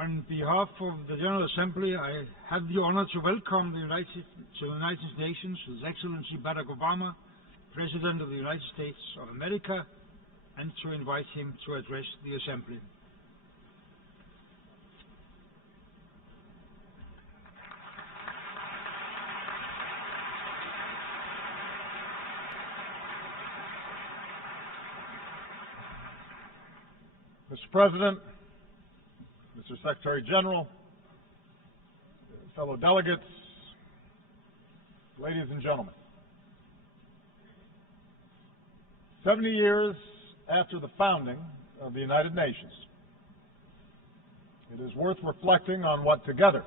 On behalf of the General Assembly, I have the honor to welcome the United Nations His Excellency Barack Obama, President of the United States of America, and to invite him to address the Assembly. Mr. President, Mr. Secretary General, fellow delegates, ladies and gentlemen. 70 years after the founding of the United Nations, it is worth reflecting on what together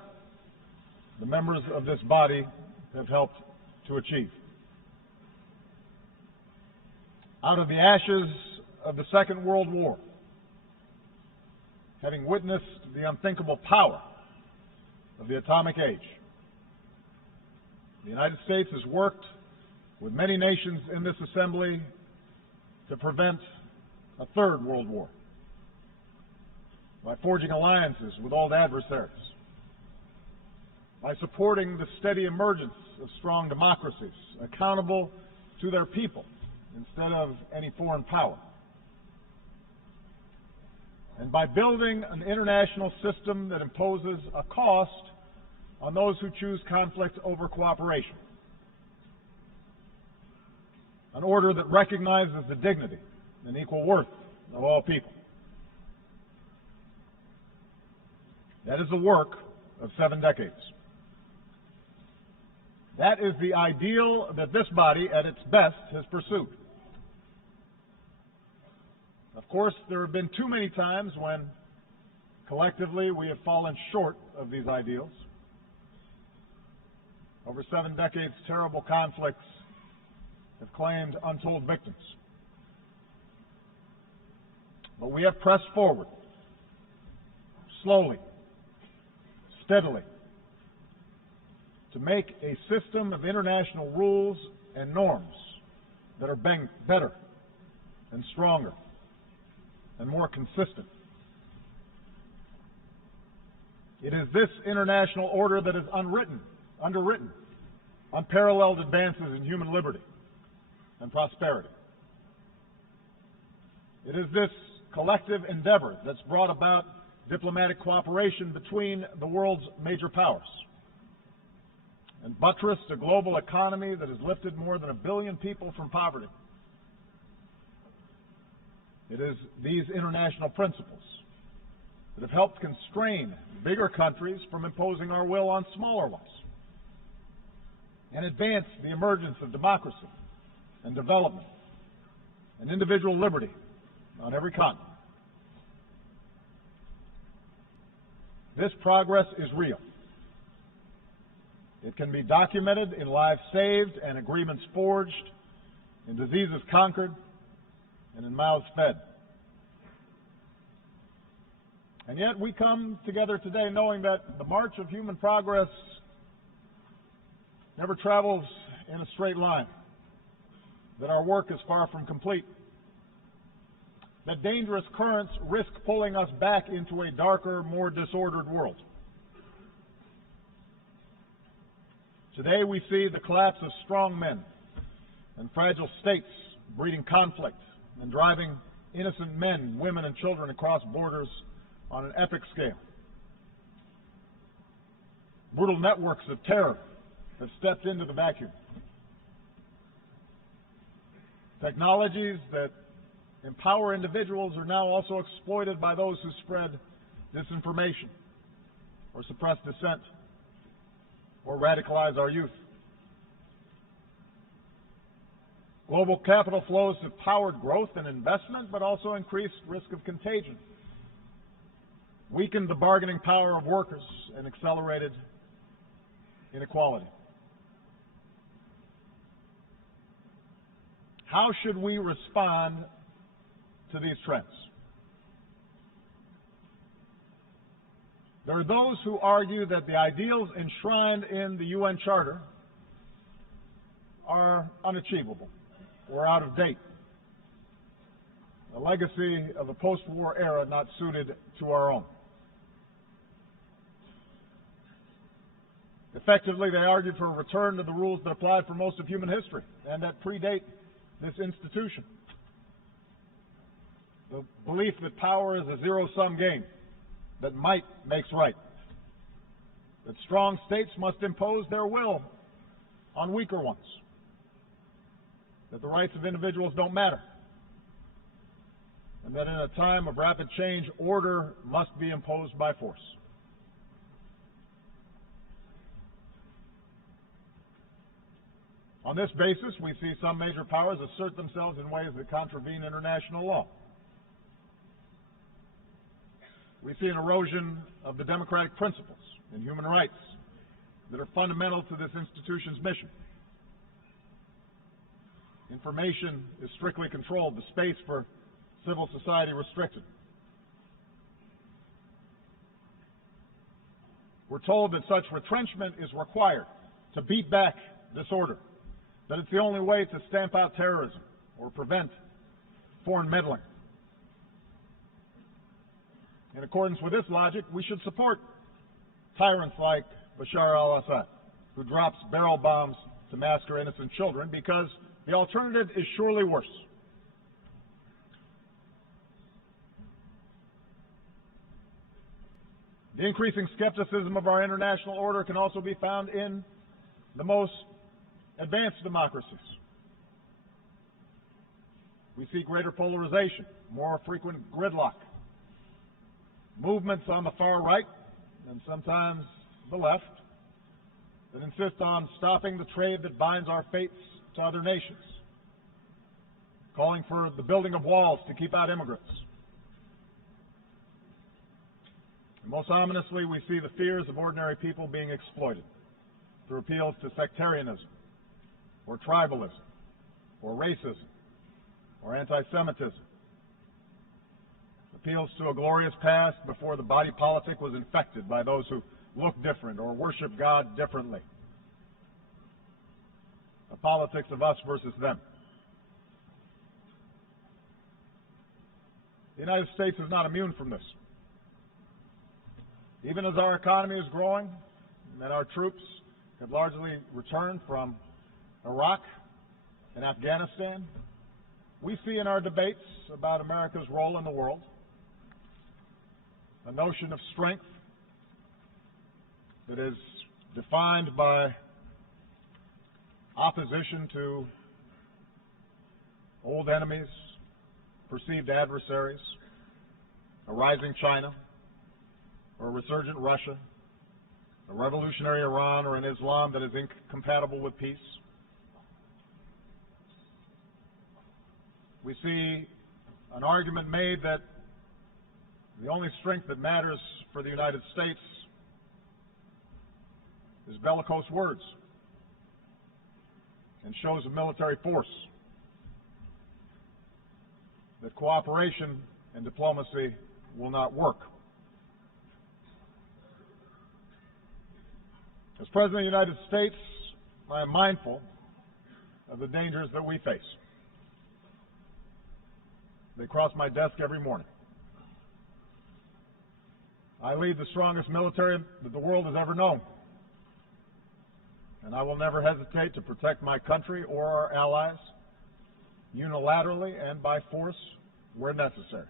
the members of this body have helped to achieve. Out of the ashes of the Second World War, having witnessed the unthinkable power of the atomic age, the United States has worked with many nations in this assembly to prevent a third world war by forging alliances with old adversaries, by supporting the steady emergence of strong democracies accountable to their people instead of any foreign power, and by building an international system that imposes a cost on those who choose conflict over cooperation, an order that recognizes the dignity and equal worth of all people. That is the work of 7 decades. That is the ideal that this body, at its best, has pursued. Of course, there have been too many times when, collectively, we have fallen short of these ideals. Over 7 decades, terrible conflicts have claimed untold victims. But we have pressed forward, slowly, steadily, to make a system of international rules and norms that are better and stronger and more consistent. It is this international order that is underwritten, unparalleled advances in human liberty and prosperity. It is this collective endeavor that's brought about diplomatic cooperation between the world's major powers and buttressed a global economy that has lifted more than 1 billion people from poverty. It is these international principles that have helped constrain bigger countries from imposing our will on smaller ones and advance the emergence of democracy and development and individual liberty on every continent. This progress is real. It can be documented in lives saved and agreements forged, in diseases conquered, and in mouths fed. And yet we come together today knowing that the march of human progress never travels in a straight line, that our work is far from complete, that dangerous currents risk pulling us back into a darker, more disordered world. Today we see the collapse of strong men and fragile states breeding conflict and driving innocent men, women, and children across borders on an epic scale. Brutal networks of terror have stepped into the vacuum. Technologies that empower individuals are now also exploited by those who spread disinformation or suppress dissent or radicalize our youth. Global capital flows have powered growth and investment, but also increased risk of contagion, weakened the bargaining power of workers, and accelerated inequality. How should we respond to these trends? There are those who argue that the ideals enshrined in the UN Charter are unachievable or out of date, a legacy of a post-war era not suited to our own. Effectively, they argued for a return to the rules that applied for most of human history and that predate this institution. The belief that power is a zero-sum game, that might makes right, that strong states must impose their will on weaker ones, that the rights of individuals don't matter, and that in a time of rapid change, order must be imposed by force. On this basis, we see some major powers assert themselves in ways that contravene international law. We see an erosion of the democratic principles and human rights that are fundamental to this institution's mission. Information is strictly controlled, the space for civil society restricted. We're told that such retrenchment is required to beat back disorder, that it's the only way to stamp out terrorism or prevent foreign meddling. In accordance with this logic, we should support tyrants like Bashar al-Assad, who drops barrel bombs to massacre innocent children, because the alternative is surely worse. The increasing skepticism of our international order can also be found in the most advanced democracies. We see greater polarization, more frequent gridlock, movements on the far right and sometimes the left that insist on stopping the trade that binds our fates to other nations, calling for the building of walls to keep out immigrants. And most ominously, we see the fears of ordinary people being exploited through appeals to sectarianism, or tribalism, or racism, or anti-Semitism. Appeals to a glorious past before the body politic was infected by those who look different or worship God differently. A politics of us versus them. The United States is not immune from this. Even as our economy is growing and our troops have largely returned from Iraq and Afghanistan, we see in our debates about America's role in the world a notion of strength that is defined by opposition to old enemies, perceived adversaries, a rising China, or a resurgent Russia, a revolutionary Iran, or an Islam that is incompatible with peace. We see an argument made that the only strength that matters for the United States is bellicose words and shows of military force, that cooperation and diplomacy will not work. As President of the United States, I am mindful of the dangers that we face. They cross my desk every morning. I lead the strongest military that the world has ever known, and I will never hesitate to protect my country or our allies unilaterally and by force where necessary.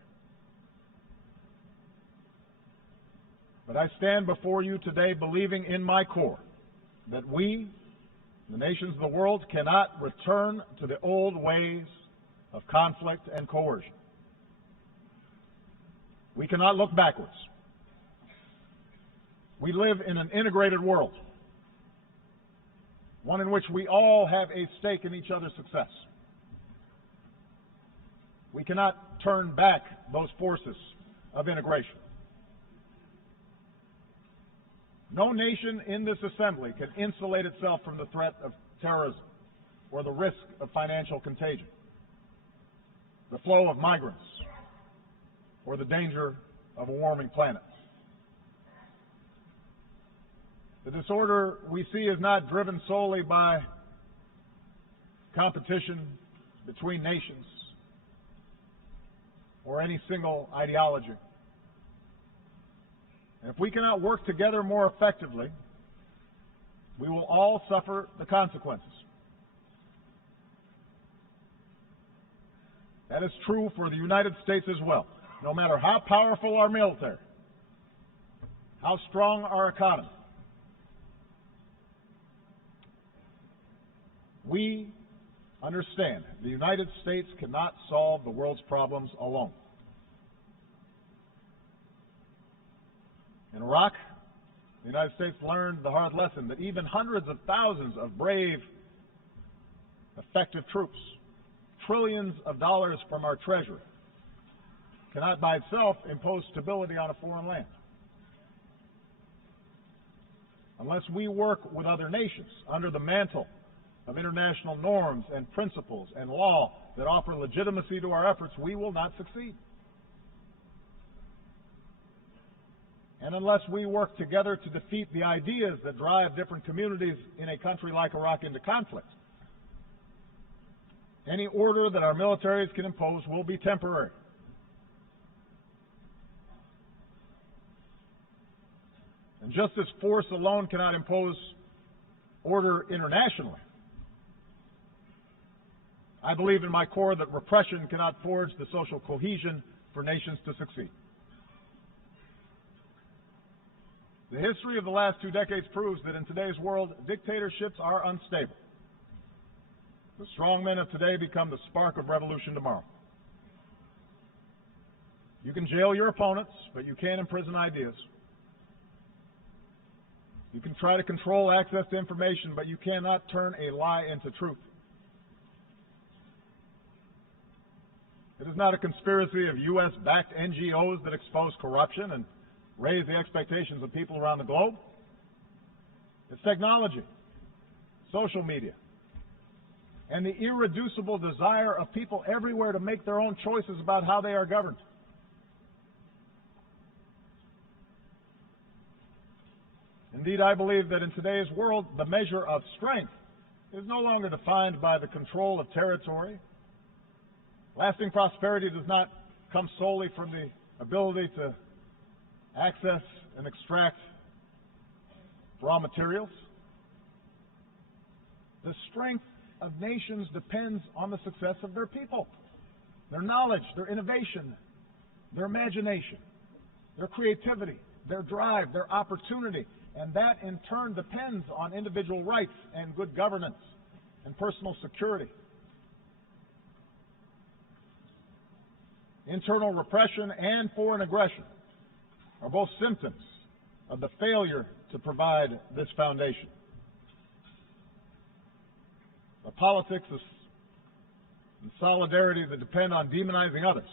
But I stand before you today believing in my core that we, the nations of the world, cannot return to the old ways of conflict and coercion. We cannot look backwards. We live in an integrated world, one in which we all have a stake in each other's success. We cannot turn back those forces of integration. No nation in this assembly can insulate itself from the threat of terrorism or the risk of financial contagion, the flow of migrants, or the danger of a warming planet. The disorder we see is not driven solely by competition between nations or any single ideology. And if we cannot work together more effectively, we will all suffer the consequences. That is true for the United States as well. No matter how powerful our military, how strong our economy, we understand the United States cannot solve the world's problems alone. In Iraq, the United States learned the hard lesson that even hundreds of thousands of brave, effective troops, trillions of dollars from our treasury, cannot by itself impose stability on a foreign land. Unless we work with other nations under the mantle of international norms and principles and law that offer legitimacy to our efforts, we will not succeed. And unless we work together to defeat the ideas that drive different communities in a country like Iraq into conflict, any order that our militaries can impose will be temporary. And just as force alone cannot impose order internationally, I believe in my core that repression cannot forge the social cohesion for nations to succeed. The history of the last 2 decades proves that in today's world, dictatorships are unstable. The strong men of today become the spark of revolution tomorrow. You can jail your opponents, but you can't imprison ideas. You can try to control access to information, but you cannot turn a lie into truth. It is not a conspiracy of U.S.-backed NGOs that expose corruption and raise the expectations of people around the globe. It's technology, social media, and the irreducible desire of people everywhere to make their own choices about how they are governed. Indeed, I believe that in today's world, the measure of strength is no longer defined by the control of territory. Lasting prosperity does not come solely from the ability to access and extract raw materials. The strength of nations depends on the success of their people, their knowledge, their innovation, their imagination, their creativity, their drive, their opportunity, and that in turn depends on individual rights and good governance and personal security. Internal repression and foreign aggression are both symptoms of the failure to provide this foundation. The politics of solidarity that depend on demonizing others,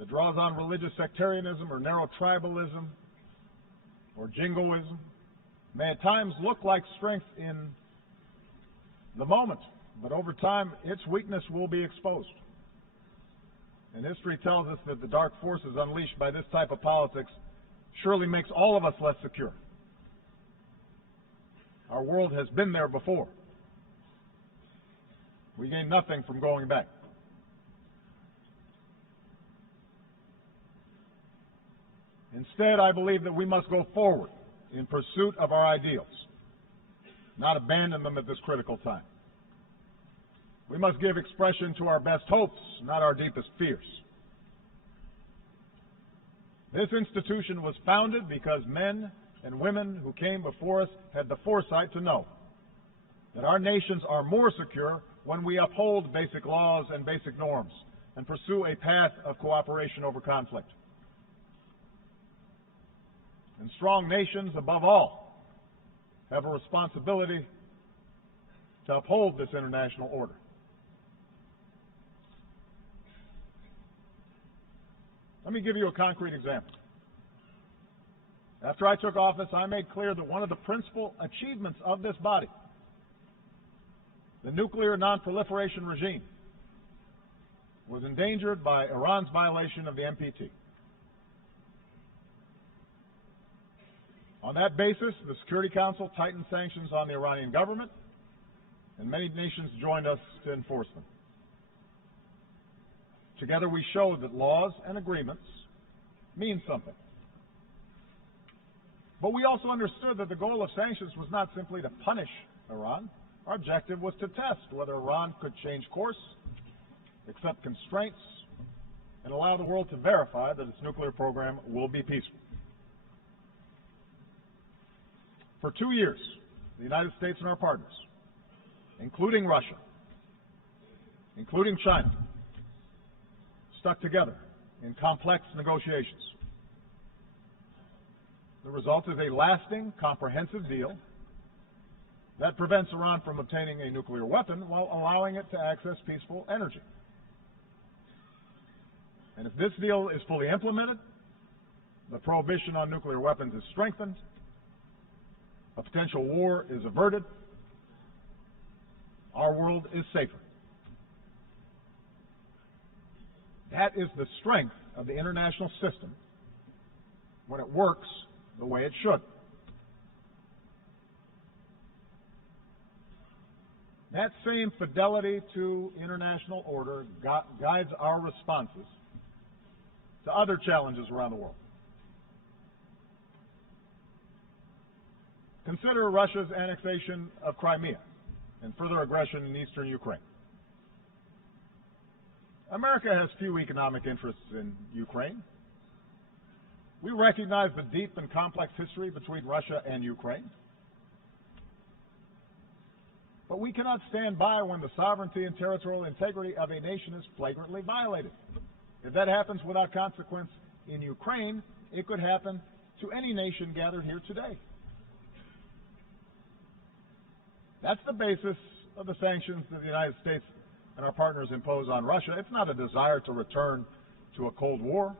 that draws on religious sectarianism or narrow tribalism or jingoism, may at times look like strength in the moment, but over time its weakness will be exposed. And history tells us that the dark forces unleashed by this type of politics surely makes all of us less secure. Our world has been there before. We gain nothing from going back. Instead, I believe that we must go forward in pursuit of our ideals, not abandon them at this critical time. We must give expression to our best hopes, not our deepest fears. This institution was founded because men and women who came before us had the foresight to know that our nations are more secure when we uphold basic laws and basic norms and pursue a path of cooperation over conflict. And strong nations, above all, have a responsibility to uphold this international order. Let me give you a concrete example. After I took office, I made clear that one of the principal achievements of this body, the nuclear non-proliferation regime, was endangered by Iran's violation of the NPT. On that basis, the Security Council tightened sanctions on the Iranian government, and many nations joined us to enforce them. Together we showed that laws and agreements mean something. But we also understood that the goal of sanctions was not simply to punish Iran. Our objective was to test whether Iran could change course, accept constraints, and allow the world to verify that its nuclear program will be peaceful. For 2 years, the United States and our partners, including Russia, including China, stuck together in complex negotiations. The result is a lasting, comprehensive deal that prevents Iran from obtaining a nuclear weapon while allowing it to access peaceful energy. And if this deal is fully implemented, the prohibition on nuclear weapons is strengthened, a potential war is averted, our world is safer. That is the strength of the international system when it works the way it should. That same fidelity to international order guides our responses to other challenges around the world. Consider Russia's annexation of Crimea and further aggression in eastern Ukraine. America has few economic interests in Ukraine. We recognize the deep and complex history between Russia and Ukraine. But we cannot stand by when the sovereignty and territorial integrity of a nation is flagrantly violated. If that happens without consequence in Ukraine, it could happen to any nation gathered here today. That's the basis of the sanctions that the United States and our partners impose on Russia. It's not a desire to return to a Cold War.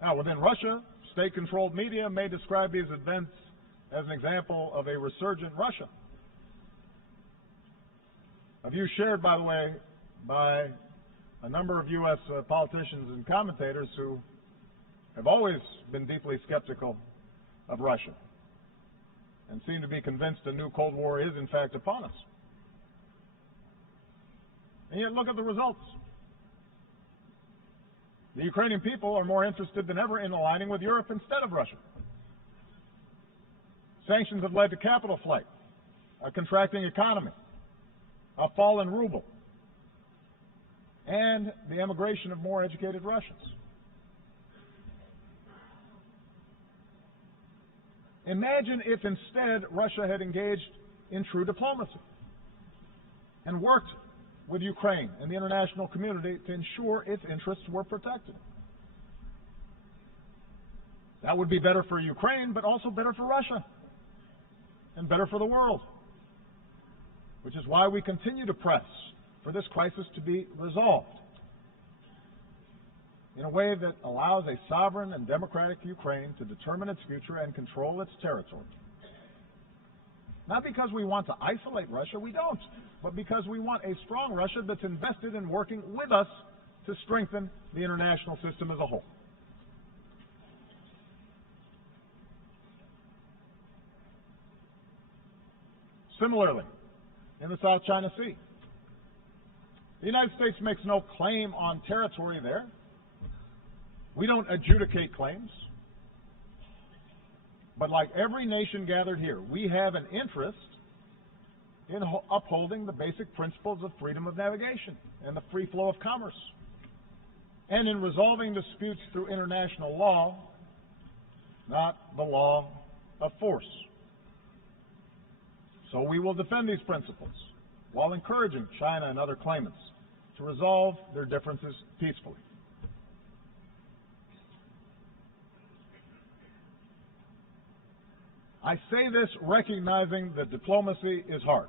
Now, within Russia, state-controlled media may describe these events as an example of a resurgent Russia. A view shared, by the way, by a number of U.S. politicians and commentators who have always been deeply skeptical of Russia and seem to be convinced a new Cold War is, in fact, upon us. And yet, look at the results. The Ukrainian people are more interested than ever in aligning with Europe instead of Russia. Sanctions have led to capital flight, a contracting economy, a fall in ruble, and the emigration of more educated Russians. Imagine if instead Russia had engaged in true diplomacy and worked with Ukraine and the international community to ensure its interests were protected. That would be better for Ukraine, but also better for Russia and better for the world, which is why we continue to press for this crisis to be resolved in a way that allows a sovereign and democratic Ukraine to determine its future and control its territory. Not because we want to isolate Russia, we don't, but because we want a strong Russia that's invested in working with us to strengthen the international system as a whole. Similarly, in the South China Sea, the United States makes no claim on territory there. We don't adjudicate claims. But like every nation gathered here, we have an interest in upholding the basic principles of freedom of navigation and the free flow of commerce, and in resolving disputes through international law, not the law of force. So we will defend these principles while encouraging China and other claimants to resolve their differences peacefully. I say this recognizing that diplomacy is hard,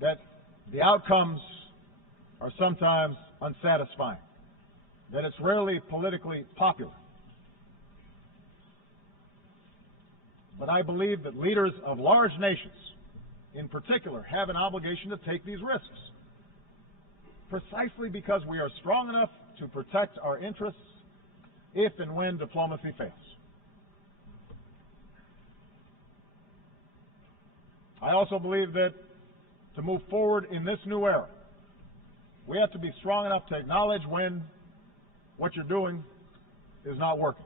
that the outcomes are sometimes unsatisfying, that it's rarely politically popular. But I believe that leaders of large nations, in particular, have an obligation to take these risks, precisely because we are strong enough to protect our interests if and when diplomacy fails. I also believe that to move forward in this new era, we have to be strong enough to acknowledge when what you're doing is not working.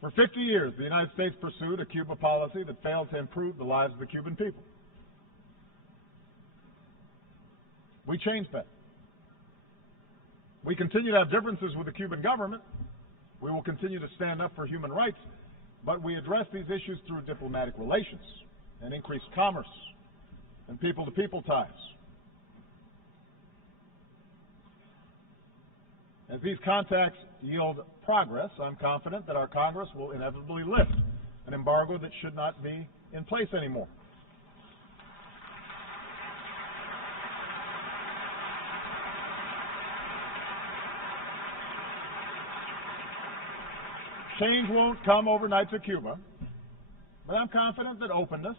For 50 years, the United States pursued a Cuba policy that failed to improve the lives of the Cuban people. We changed that. We continue to have differences with the Cuban government. We will continue to stand up for human rights, but we address these issues through diplomatic relations and increased commerce and people-to-people ties. As these contacts yield progress, I'm confident that our Congress will inevitably lift an embargo that should not be in place anymore. Change won't come overnight to Cuba, but I'm confident that openness,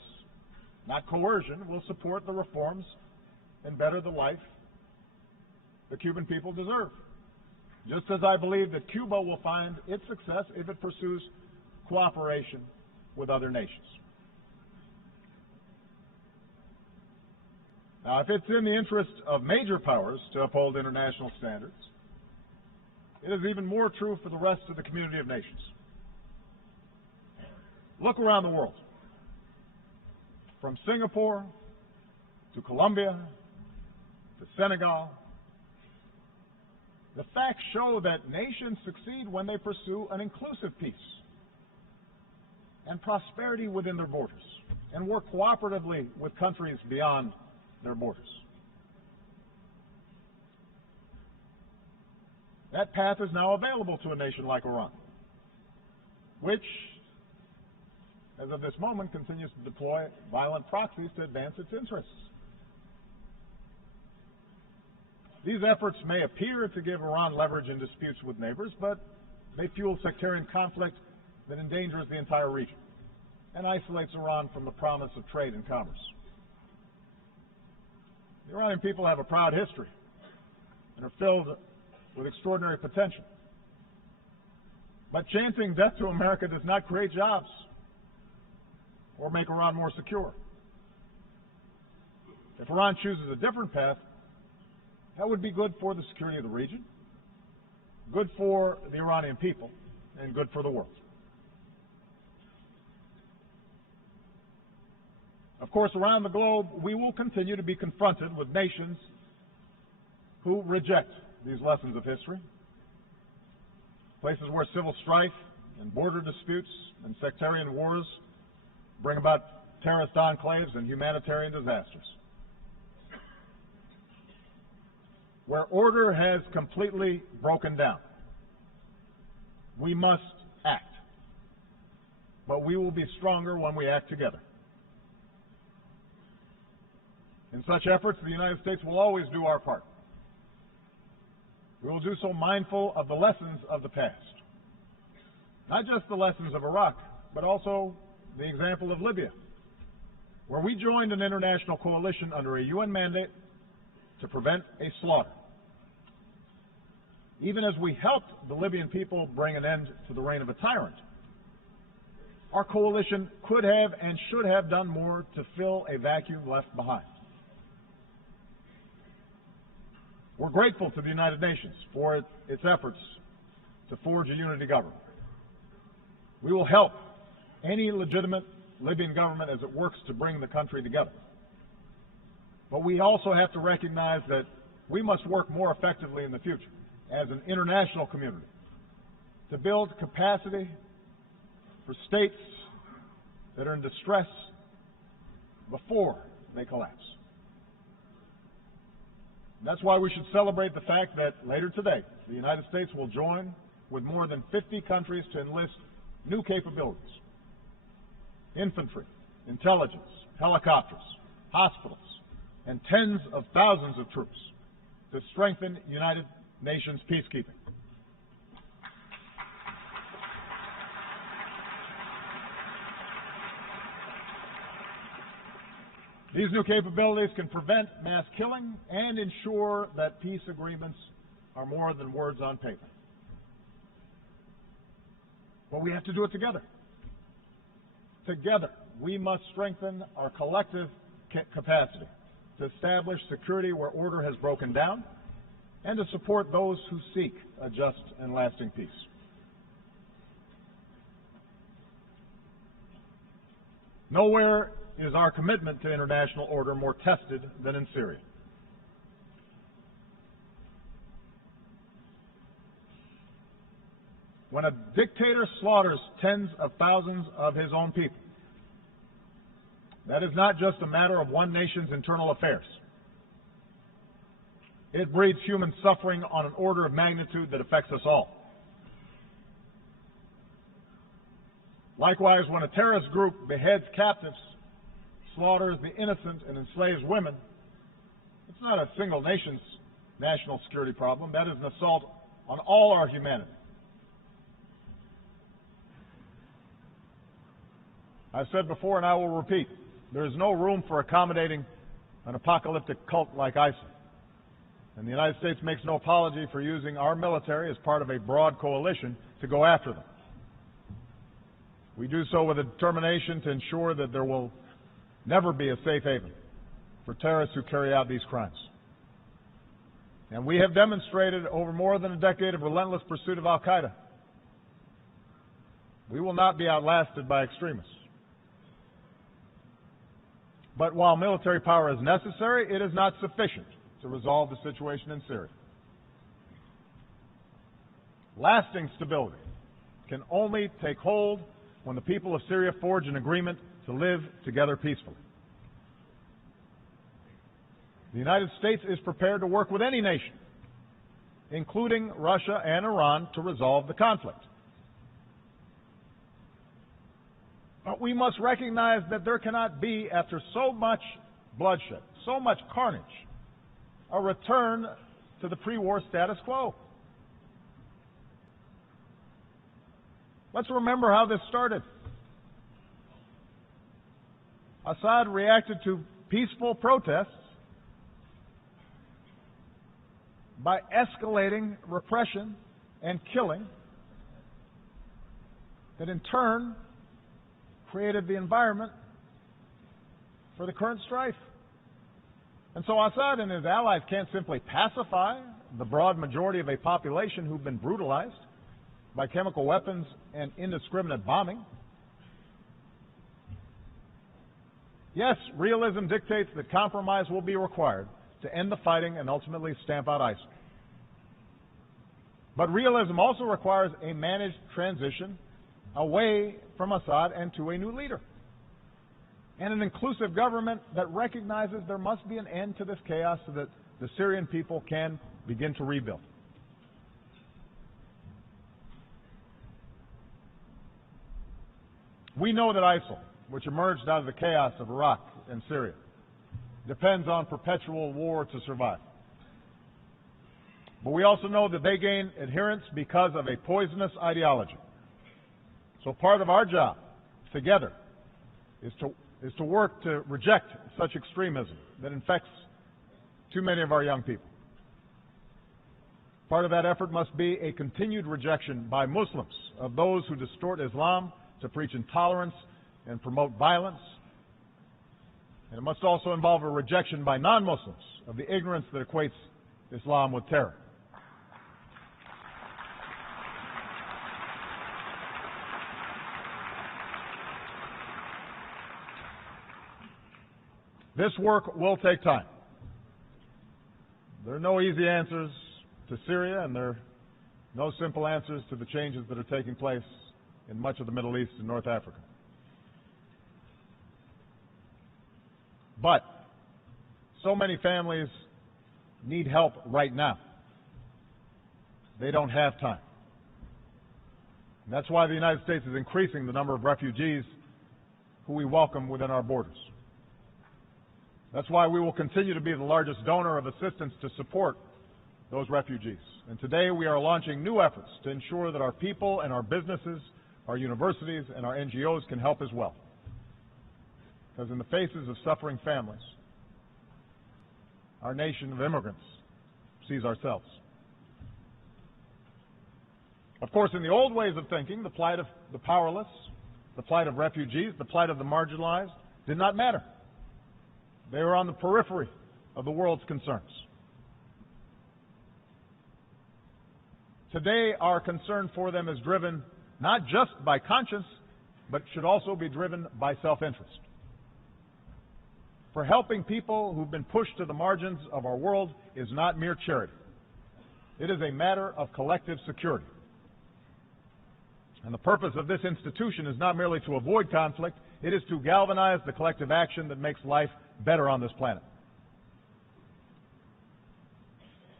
not coercion, will support the reforms and better the life the Cuban people deserve. Just as I believe that Cuba will find its success if it pursues cooperation with other nations. Now, if it's in the interest of major powers to uphold international standards, it is even more true for the rest of the community of nations. Look around the world. From Singapore to Colombia to Senegal, the facts show that nations succeed when they pursue an inclusive peace and prosperity within their borders and work cooperatively with countries beyond their borders. That path is now available to a nation like Iran, which, as of this moment, continues to deploy violent proxies to advance its interests. These efforts may appear to give Iran leverage in disputes with neighbors, but they fuel sectarian conflict that endangers the entire region and isolates Iran from the promise of trade and commerce. The Iranian people have a proud history and are filled with extraordinary potential. But chanting death to America does not create jobs or make Iran more secure. If Iran chooses a different path, that would be good for the security of the region, good for the Iranian people, and good for the world. Of course, around the globe, we will continue to be confronted with nations who reject these lessons of history, places where civil strife and border disputes and sectarian wars bring about terrorist enclaves and humanitarian disasters, where order has completely broken down. We must act, but we will be stronger when we act together. In such efforts, the United States will always do our part. We will do so mindful of the lessons of the past. Not just the lessons of Iraq, but also the example of Libya, where we joined an international coalition under a UN mandate to prevent a slaughter. Even as we helped the Libyan people bring an end to the reign of a tyrant, our coalition could have and should have done more to fill a vacuum left behind. We're grateful to the United Nations for its efforts to forge a unity government. We will help any legitimate Libyan government as it works to bring the country together. But we also have to recognize that we must work more effectively in the future as an international community to build capacity for states that are in distress before they collapse. That's why we should celebrate the fact that later today, the United States will join with more than 50 countries to enlist new capabilities: infantry, intelligence, helicopters, hospitals, and tens of thousands of troops to strengthen United Nations peacekeeping. These new capabilities can prevent mass killing and ensure that peace agreements are more than words on paper. But we have to do it together. Together, we must strengthen our collective capacity to establish security where order has broken down and to support those who seek a just and lasting peace. Nowhere is our commitment to international order more tested than in Syria. When a dictator slaughters tens of thousands of his own people, that is not just a matter of one nation's internal affairs. It breeds human suffering on an order of magnitude that affects us all. Likewise, when a terrorist group beheads captives, slaughters the innocent, and enslaves women, it's not a single nation's national security problem. That is an assault on all our humanity. I've said before, and I will repeat, there is no room for accommodating an apocalyptic cult like ISIL. And the United States makes no apology for using our military as part of a broad coalition to go after them. We do so with a determination to ensure that there will never be a safe haven for terrorists who carry out these crimes. And we have demonstrated over more than a decade of relentless pursuit of al-Qaeda. We will not be outlasted by extremists. But while military power is necessary, it is not sufficient to resolve the situation in Syria. Lasting stability can only take hold when the people of Syria forge an agreement to live together peacefully. The United States is prepared to work with any nation, including Russia and Iran, to resolve the conflict. But we must recognize that there cannot be, after so much bloodshed, so much carnage, a return to the pre-war status quo. Let's remember how this started. Assad reacted to peaceful protests by escalating repression and killing that in turn created the environment for the current strife. And so Assad and his allies can't simply pacify the broad majority of a population who've been brutalized by chemical weapons and indiscriminate bombing. Yes, realism dictates that compromise will be required to end the fighting and ultimately stamp out ISIL. But realism also requires a managed transition away from Assad and to a new leader, and an inclusive government that recognizes there must be an end to this chaos so that the Syrian people can begin to rebuild. We know that ISIL, which emerged out of the chaos of Iraq and Syria, depends on perpetual war to survive. But we also know that they gain adherents because of a poisonous ideology. So part of our job together is to work to reject such extremism that infects too many of our young people. Part of that effort must be a continued rejection by Muslims of those who distort Islam to preach intolerance and promote violence. And it must also involve a rejection by non-Muslims of the ignorance that equates Islam with terror. This work will take time. There are no easy answers to Syria, and there are no simple answers to the changes that are taking place in much of the Middle East and North Africa. But so many families need help right now. They don't have time. And that's why the United States is increasing the number of refugees who we welcome within our borders. That's why we will continue to be the largest donor of assistance to support those refugees. And today we are launching new efforts to ensure that our people and our businesses, our universities and our NGOs can help as well. Because in the faces of suffering families, our nation of immigrants sees ourselves. Of course, in the old ways of thinking, the plight of the powerless, the plight of refugees, the plight of the marginalized did not matter. They were on the periphery of the world's concerns. Today, our concern for them is driven not just by conscience, but should also be driven by self-interest. For helping people who've been pushed to the margins of our world is not mere charity. It is a matter of collective security. And the purpose of this institution is not merely to avoid conflict, it is to galvanize the collective action that makes life better on this planet.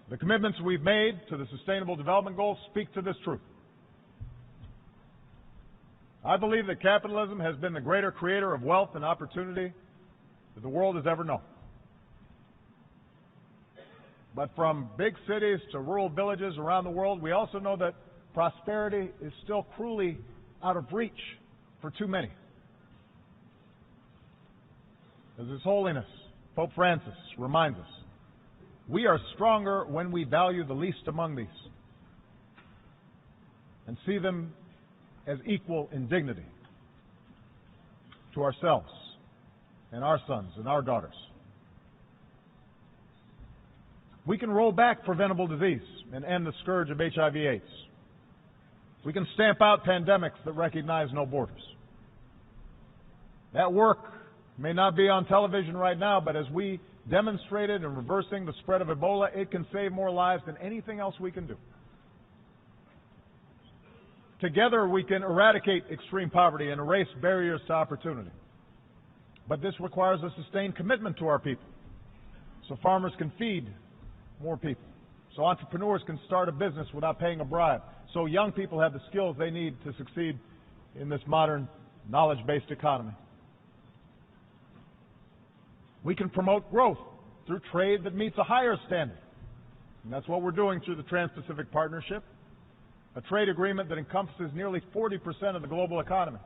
The commitments we've made to the Sustainable Development Goals speak to this truth. I believe that capitalism has been the greater creator of wealth and opportunity that the world has ever known. But from big cities to rural villages around the world, we also know that prosperity is still cruelly out of reach for too many. As His Holiness Pope Francis reminds us, we are stronger when we value the least among these and see them as equal in dignity to ourselves and our sons and our daughters. We can roll back preventable disease and end the scourge of HIV/AIDS. We can stamp out pandemics that recognize no borders. That work may not be on television right now, but as we demonstrated in reversing the spread of Ebola, it can save more lives than anything else we can do. Together we can eradicate extreme poverty and erase barriers to opportunity. But this requires a sustained commitment to our people, so farmers can feed more people, so entrepreneurs can start a business without paying a bribe, so young people have the skills they need to succeed in this modern knowledge-based economy. We can promote growth through trade that meets a higher standard. And that's what we're doing through the Trans-Pacific Partnership, a trade agreement that encompasses nearly 40% of the global economy.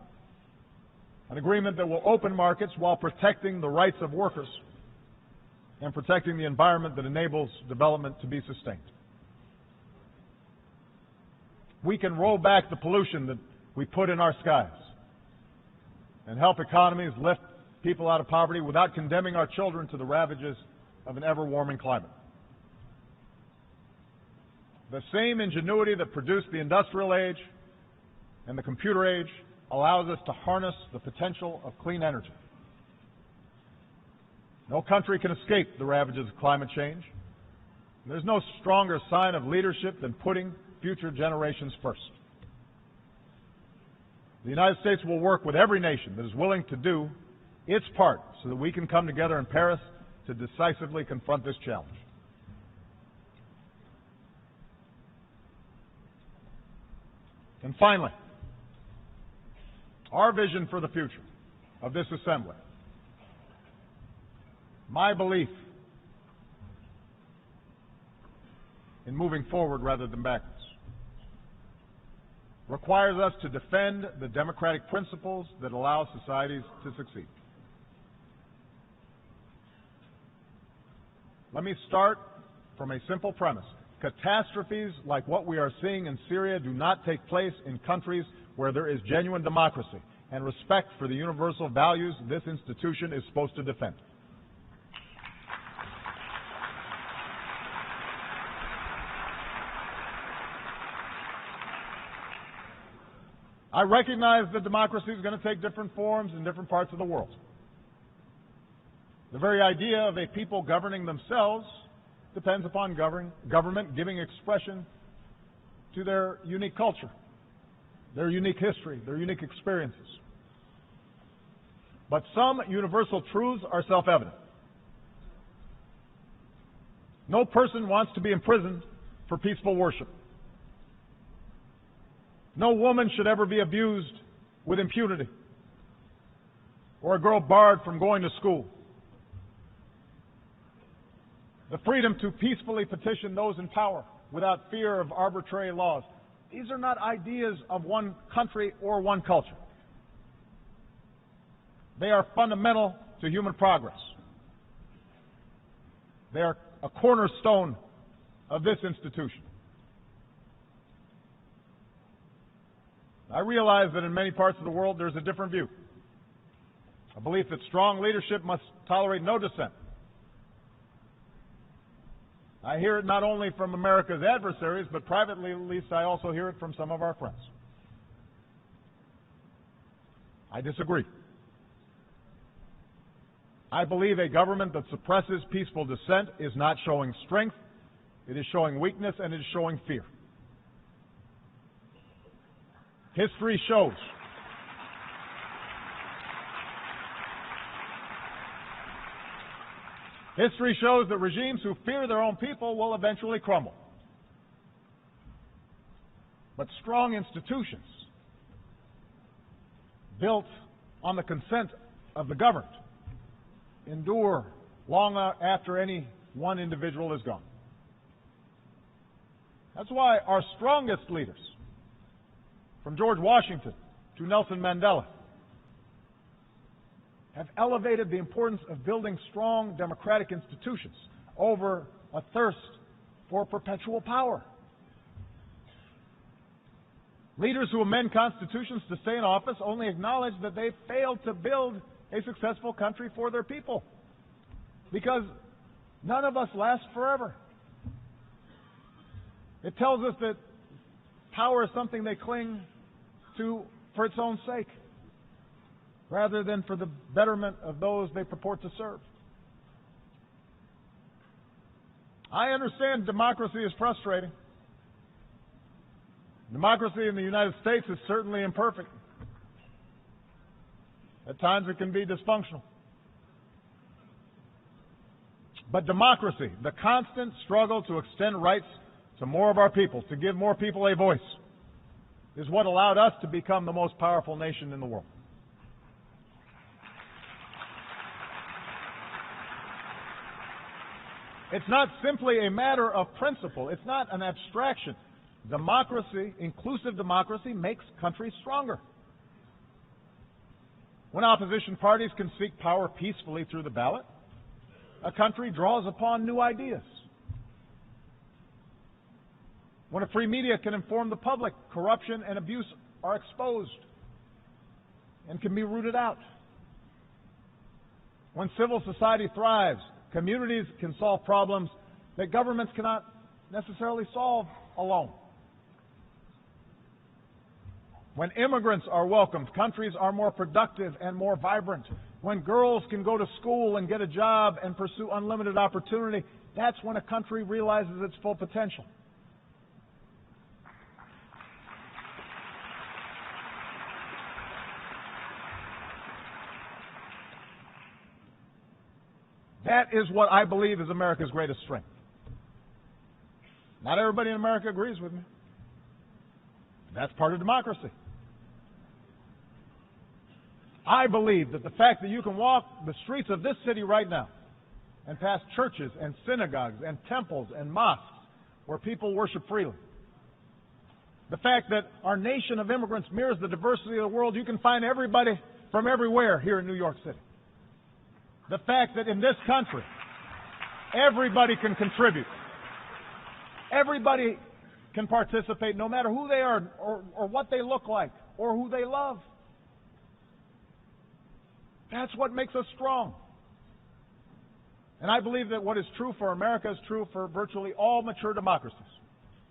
An agreement that will open markets while protecting the rights of workers and protecting the environment that enables development to be sustained. We can roll back the pollution that we put in our skies and help economies lift people out of poverty without condemning our children to the ravages of an ever-warming climate. The same ingenuity that produced the industrial age and the computer age allows us to harness the potential of clean energy. No country can escape the ravages of climate change. There's no stronger sign of leadership than putting future generations first. The United States will work with every nation that is willing to do its part so that we can come together in Paris to decisively confront this challenge. And finally, our vision for the future of this assembly, my belief in moving forward rather than backwards, requires us to defend the democratic principles that allow societies to succeed. Let me start from a simple premise. Catastrophes like what we are seeing in Syria do not take place in countries where there is genuine democracy and respect for the universal values this institution is supposed to defend. I recognize that democracy is going to take different forms in different parts of the world. The very idea of a people governing themselves depends upon government giving expression to their unique culture, their unique history, their unique experiences. But some universal truths are self-evident. No person wants to be imprisoned for peaceful worship. No woman should ever be abused with impunity, or a girl barred from going to school. The freedom to peacefully petition those in power without fear of arbitrary laws. These are not ideas of one country or one culture. They are fundamental to human progress. They are a cornerstone of this institution. I realize that in many parts of the world there's a different view. A belief that strong leadership must tolerate no dissent. I hear it not only from America's adversaries, but privately at least I also hear it from some of our friends. I disagree. I believe a government that suppresses peaceful dissent is not showing strength, it is showing weakness, and it is showing fear. History shows that regimes who fear their own people will eventually crumble. But strong institutions built on the consent of the governed endure long after any one individual is gone. That's why our strongest leaders, from George Washington to Nelson Mandela, have elevated the importance of building strong democratic institutions over a thirst for perpetual power. Leaders who amend constitutions to stay in office only acknowledge that they failed to build a successful country for their people, because none of us last forever. It tells us that power is something they cling to for its own sake, rather than for the betterment of those they purport to serve. I understand democracy is frustrating. Democracy in the United States is certainly imperfect. At times it can be dysfunctional. But democracy, the constant struggle to extend rights to more of our people, to give more people a voice, is what allowed us to become the most powerful nation in the world. It's not simply a matter of principle. It's not an abstraction. Democracy, inclusive democracy, makes countries stronger. When opposition parties can seek power peacefully through the ballot, a country draws upon new ideas. When a free media can inform the public, corruption and abuse are exposed and can be rooted out. When civil society thrives, communities can solve problems that governments cannot necessarily solve alone. When immigrants are welcomed, countries are more productive and more vibrant. When girls can go to school and get a job and pursue unlimited opportunity, that's when a country realizes its full potential. That is what I believe is America's greatest strength. Not everybody in America agrees with me. That's part of democracy. I believe that the fact that you can walk the streets of this city right now and pass churches and synagogues and temples and mosques where people worship freely, the fact that our nation of immigrants mirrors the diversity of the world, you can find everybody from everywhere here in New York City. The fact that in this country, everybody can contribute. Everybody can participate, no matter who they are or what they look like or who they love. That's what makes us strong. And I believe that what is true for America is true for virtually all mature democracies.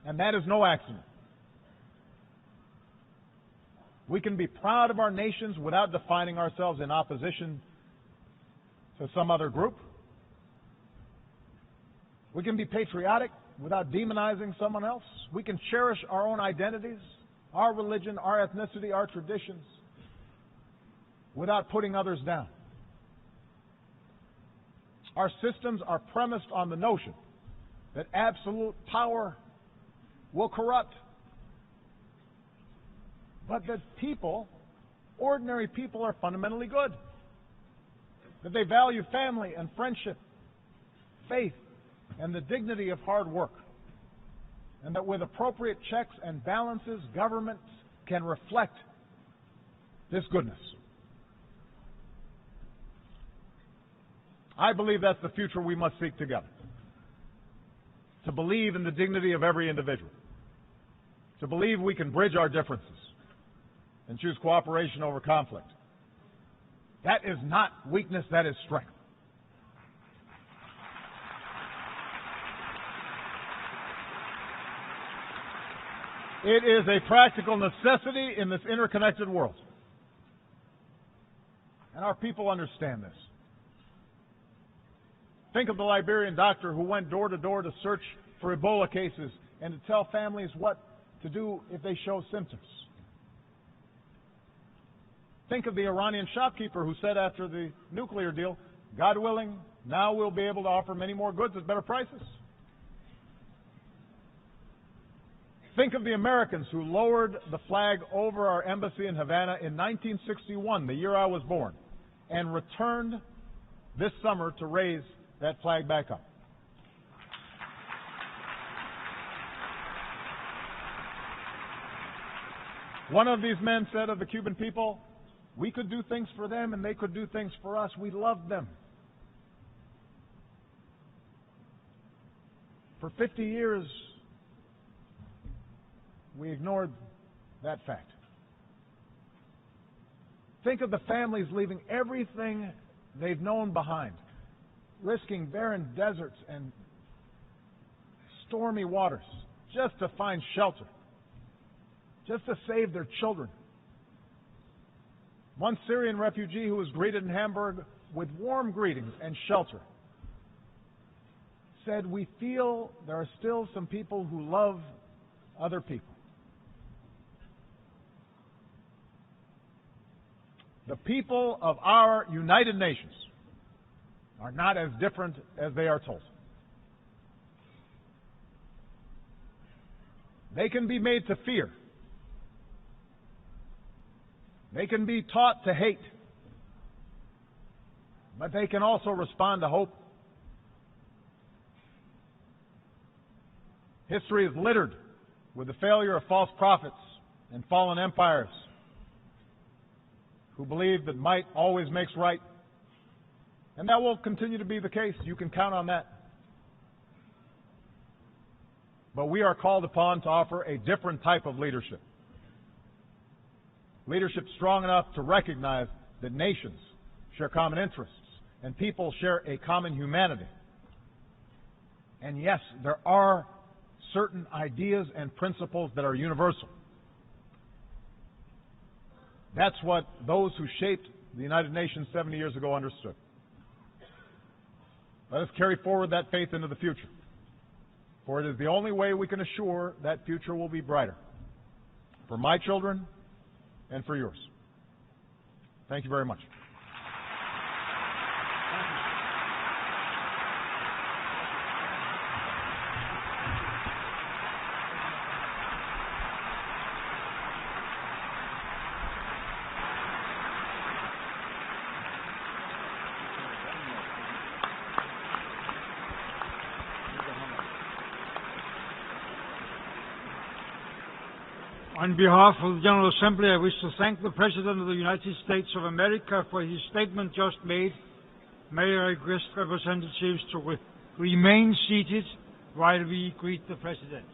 And that is no accident. We can be proud of our nations without defining ourselves in opposition to some other group. We can be patriotic without demonizing someone else. We can cherish our own identities, our religion, our ethnicity, our traditions, without putting others down. Our systems are premised on the notion that absolute power will corrupt, but that people, ordinary people, are fundamentally good, that they value family and friendship, faith, and the dignity of hard work, and that with appropriate checks and balances, governments can reflect this goodness. I believe that's the future we must seek together. To believe in the dignity of every individual. To believe we can bridge our differences and choose cooperation over conflict. That is not weakness, that is strength. It is a practical necessity in this interconnected world. And our people understand this. Think of the Liberian doctor who went door to door to search for Ebola cases and to tell families what to do if they show symptoms. Think of the Iranian shopkeeper who said after the nuclear deal, God willing, now we'll be able to offer many more goods at better prices. Think of the Americans who lowered the flag over our embassy in Havana in 1961, the year I was born, and returned this summer to raise that flag back up. One of these men said of the Cuban people, we could do things for them and they could do things for us. We loved them. For 50 years, we ignored that fact. Think of the families leaving everything they've known behind, risking barren deserts and stormy waters just to find shelter, just to save their children. One Syrian refugee who was greeted in Hamburg with warm greetings and shelter said, we feel there are still some people who love other people. The people of our United Nations are not as different as they are told. They can be made to fear. They can be taught to hate. But they can also respond to hope. History is littered with the failure of false prophets and fallen empires who believe that might always makes right. And that will continue to be the case. You can count on that. But we are called upon to offer a different type of leadership. Leadership strong enough to recognize that nations share common interests and people share a common humanity. And yes, there are certain ideas and principles that are universal. That's what those who shaped the United Nations 70 years ago understood. Let us carry forward that faith into the future, for it is the only way we can assure that future will be brighter for my children and for yours. Thank you very much. On behalf of the General Assembly, I wish to thank the President of the United States of America for his statement just made. May I request representatives to remain seated while we greet the President.